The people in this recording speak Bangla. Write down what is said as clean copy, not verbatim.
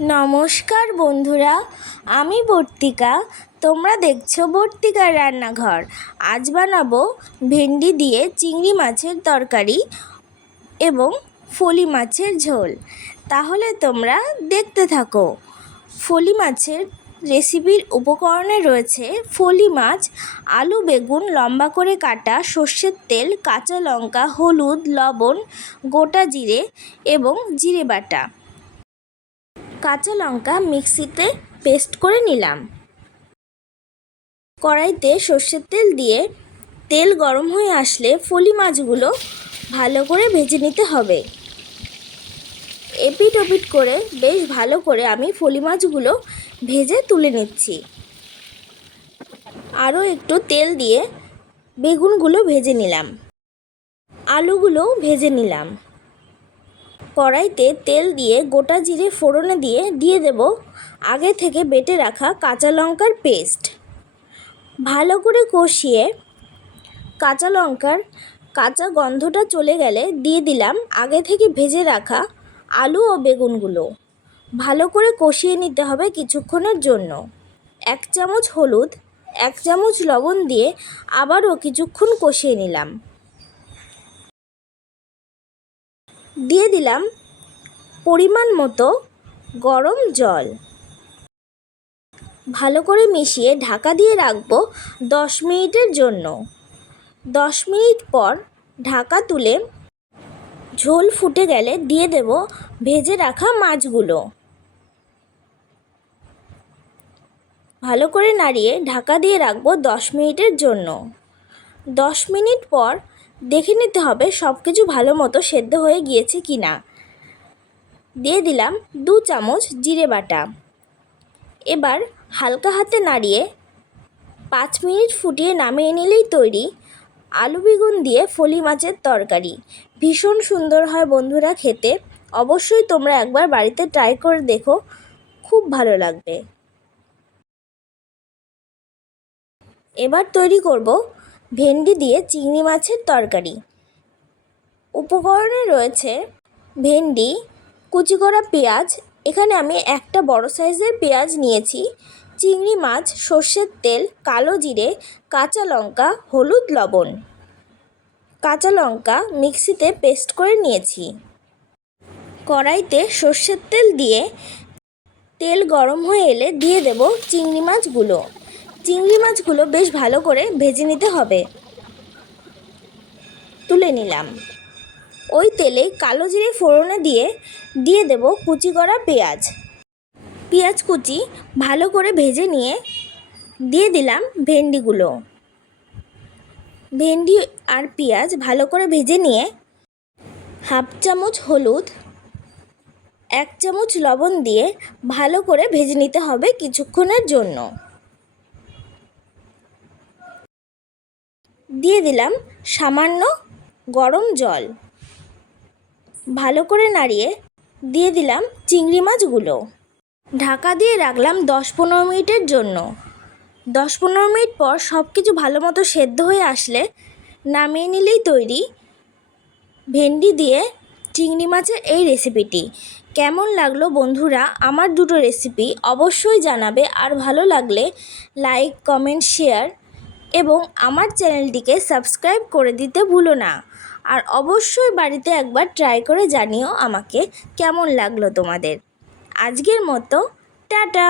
নমস্কার বন্ধুরা, আমি বর্তিকা। তোমরা দেখছো বর্তিকার রান্নাঘর। আজ বানাবো ভেন্ডি দিয়ে চিংড়ি মাছের তরকারি এবং ফলি মাছের ঝোল। তাহলে তোমরা দেখতে থাকো। ফলি মাছের রেসিপির উপকরণে রয়েছে ফলি মাছ, আলু, বেগুন লম্বা করে কাটা, সর্ষের তেল, কাঁচা লঙ্কা, হলুদ, লবণ, গোটা জিরে এবং জিরে বাটা। কাঁচা লঙ্কা মিক্সিতে পেস্ট করে নিলাম। কড়াইতে সর্ষের তেল দিয়ে তেল গরম হয়ে আসলে ফলি মাছগুলো ভালো করে ভেজে নিতে হবে। এপিট ওপিট করে বেশ ভালো করে আমি ফলি মাছগুলো ভেজে তুলে নিচ্ছি। আরও একটু তেল দিয়ে বেগুনগুলো ভেজে নিলাম, আলুগুলো ভেজে নিলাম। কড়াইতে তেল দিয়ে গোটা জিরে ফোড়নে দিয়ে দেব আগে থেকে বেটে রাখা কাঁচা লঙ্কার পেস্ট। ভালো করে কষিয়ে কাঁচা লঙ্কার কাঁচা গন্ধটা চলে গেলে দিয়ে দিলাম আগে থেকে ভেজে রাখা আলু ও বেগুনগুলো। ভালো করে কষিয়ে নিতে হবে কিছুক্ষণের জন্য। 1 চামচ হলুদ, 1 চামচ লবণ দিয়ে আবারও কিছুক্ষণ কষিয়ে নিলাম। দিয়ে দিলাম পরিমাণ মতো গরম জল। ভালো করে মিশিয়ে ঢাকা দিয়ে রাখবো 10 মিনিটের জন্য। 10 মিনিট পর ঢাকা তুলে ঝোল ফুটে গেলে দিয়ে দেব ভেজে রাখা মাছগুলো। ভালো করে নাড়িয়ে ঢাকা দিয়ে রাখবো 10 মিনিটের জন্য। 10 মিনিট পর দেখে নিতে হবে সব কিছু ভালো মতো সেদ্ধ হয়ে গিয়েছে কি না। দিয়ে দিলাম 2 চামচ জিরে বাটা। এবার হালকা হাতে নাড়িয়ে 5 মিনিট ফুটিয়ে নামিয়ে নিলেই তৈরি আলু বেগুন দিয়ে ফলি মাছের তরকারি। ভীষণ সুন্দর হয় বন্ধুরা খেতে। অবশ্যই তোমরা একবার বাড়িতে ট্রাই করে দেখো, খুব ভালো লাগবে। এবার তৈরি করব ভেন্ডি দিয়ে চিংড়ি মাছের তরকারি। উপকরণে রয়েছে ভেন্ডি, কুচি করা পেঁয়াজ, এখানে আমি একটা বড় সাইজের পেঁয়াজ নিয়েছি, চিংড়ি মাছ, সর্ষের তেল, কালো জিরে, কাঁচা লঙ্কা, হলুদ, লবণ। কাঁচা লঙ্কা মিক্সিতে পেস্ট করে নিয়েছি। কড়াইতে সর্ষের তেল দিয়ে তেল গরম হয়ে এলে দিয়ে দেব চিংড়ি মাছগুলো। চিংড়ি মাছগুলো বেশ ভালো করে ভেজে নিতে হবে। তুলে নিলাম। ওই তেলে কালো জিরে ফোড়নে দিয়ে দেব কুচি করা পেঁয়াজ। পেঁয়াজ কুচি ভালো করে ভেজে নিয়ে দিয়ে দিলাম ভেন্ডিগুলো। ভেন্ডি আর পেঁয়াজ ভালো করে ভেজে নিয়ে 1/2 চামচ হলুদ, 1 চামচ লবণ দিয়ে ভালো করে ভেজে নিতে হবে কিছুক্ষণের জন্য। দিয়ে দিলাম সামান্য গরম জল। ভালো করে নাড়িয়ে দিয়ে দিলাম চিংড়ি মাছগুলো। ঢাকা দিয়ে রাখলাম 10-15 মিনিটের জন্য। 10-15 মিনিট পর সব কিছু ভালো মতো সেদ্ধ হয়ে আসলে নামিয়ে নিলেই তৈরি ভেন্ডি দিয়ে চিংড়ি মাছের এই রেসিপিটি। কেমন লাগলো বন্ধুরা আমার দুটো রেসিপি অবশ্যই জানাবে। আর ভালো লাগলে লাইক, কমেন্ট, শেয়ার এবং আমার চ্যানেলটিকে সাবস্ক্রাইব করে দিতে ভুলো না। আর অবশ্যই বাড়িতে একবার ট্রাই করে জানিও আমাকে কেমন লাগলো তোমাদের। আজকের মতো টাটা।